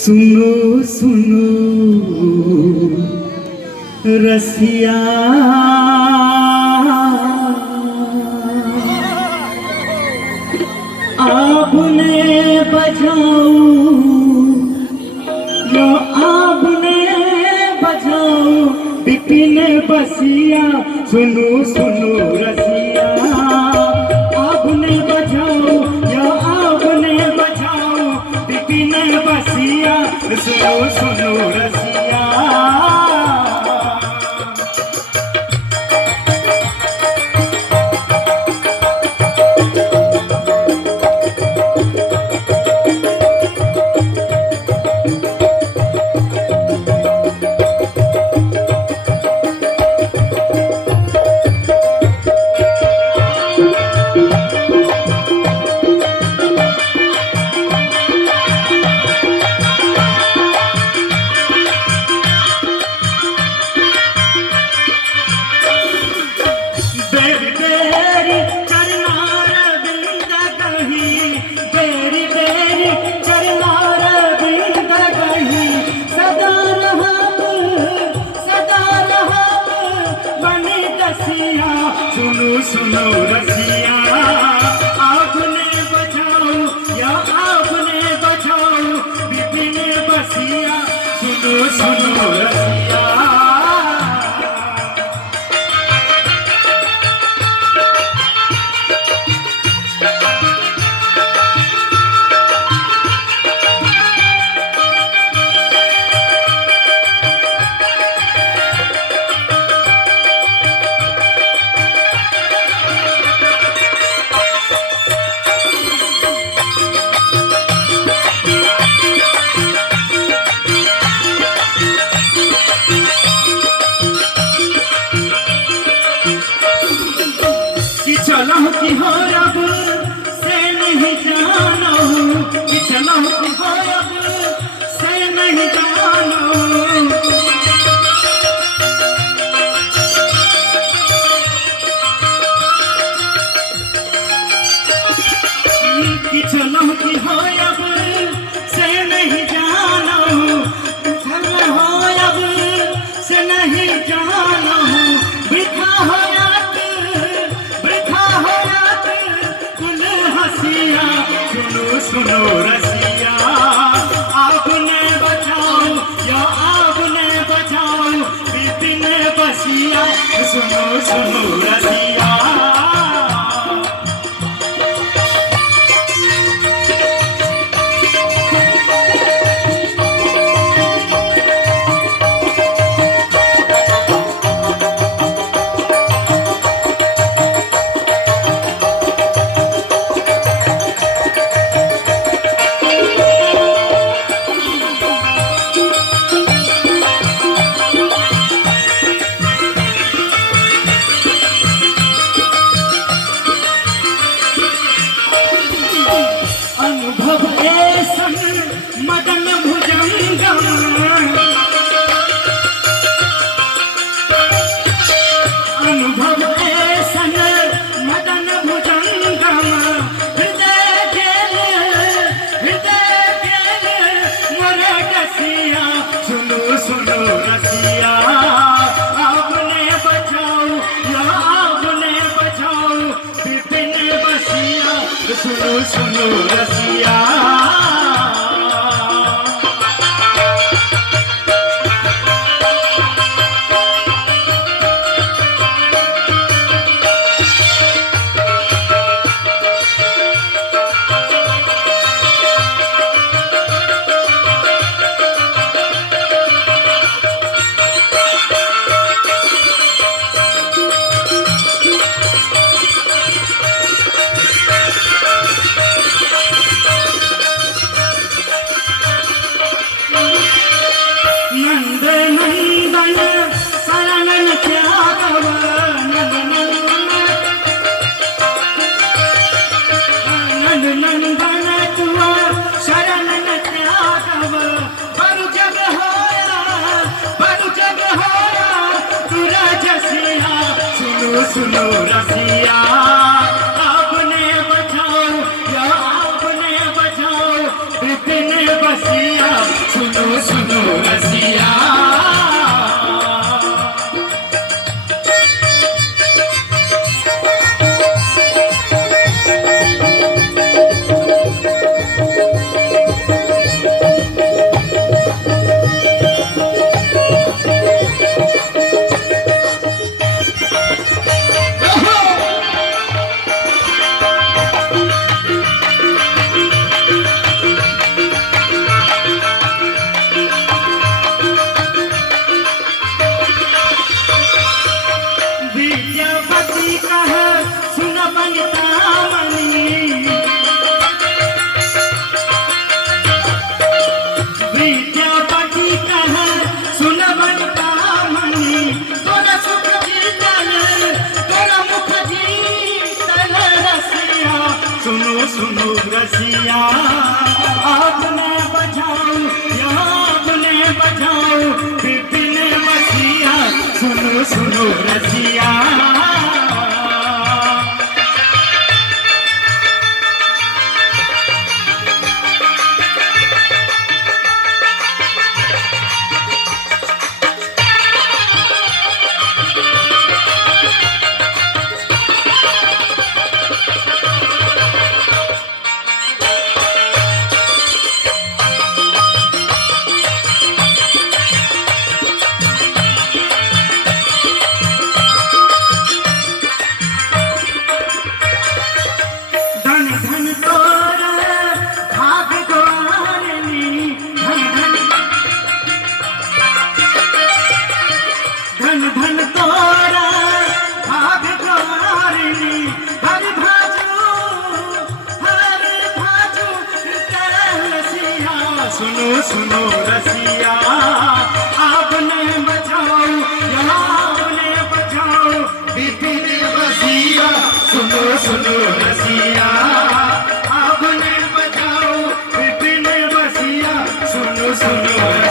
सुनो सुनो रसिया आपने बजाओ जो आपने बजाओ बिपिन बसिया सुनो सुनो रसिया आपने बजाओ जो आपने बजाओ बिपिन बसिया सुनो सुनो रसिया सुनो सुनो रसिया आपने बजाओ या आपने बजाओ बिपिन बसिया सुनो सुनो रसिया चलो कि हो रब से नहीं जानो कि चलो कि हो रब से नहीं जानो कि चलो कि हो रब से नहीं जानो चलो हो रब से नहीं जानो बिखा हो सुनो रसिया आपने बचाओ या आपने बचाओ बिपिन बसिया सुनो सुनो रसिया अनुभव ऐसन मदन भुजंगम अनुभव ऐसन मदन भुजंगम हृदय केल मोरे रसिया सुनो सुनो रसिया आपने बचाओ या आपने बचाओ बिपिन बसिया सुनो सुनो रसिया सुनो रसिया आपने बचाओ या आपने बचाओ बिपिन बसिया सुनो रसिया। विद्यापति कह सुन बनितामणि, विद्यापति कह सुन बनितामणि, तोरा सुख जीतल तोरा मुख जीतल रसिया। सुनो सुनो रसिया, आपने बजाओ आपने बजाओ विपिन बसिया। सुनो सुनो रसिया। धन धन तोरा भाग द्वारिणी, हर भाजू रसिया। सुनो सुनो रसिया, आपने बजाओ आपने बजाओ विपिन बसिया। सुनो सुनो रसिया, आपने बजाओ विपिन बसिया। सुनो सुनो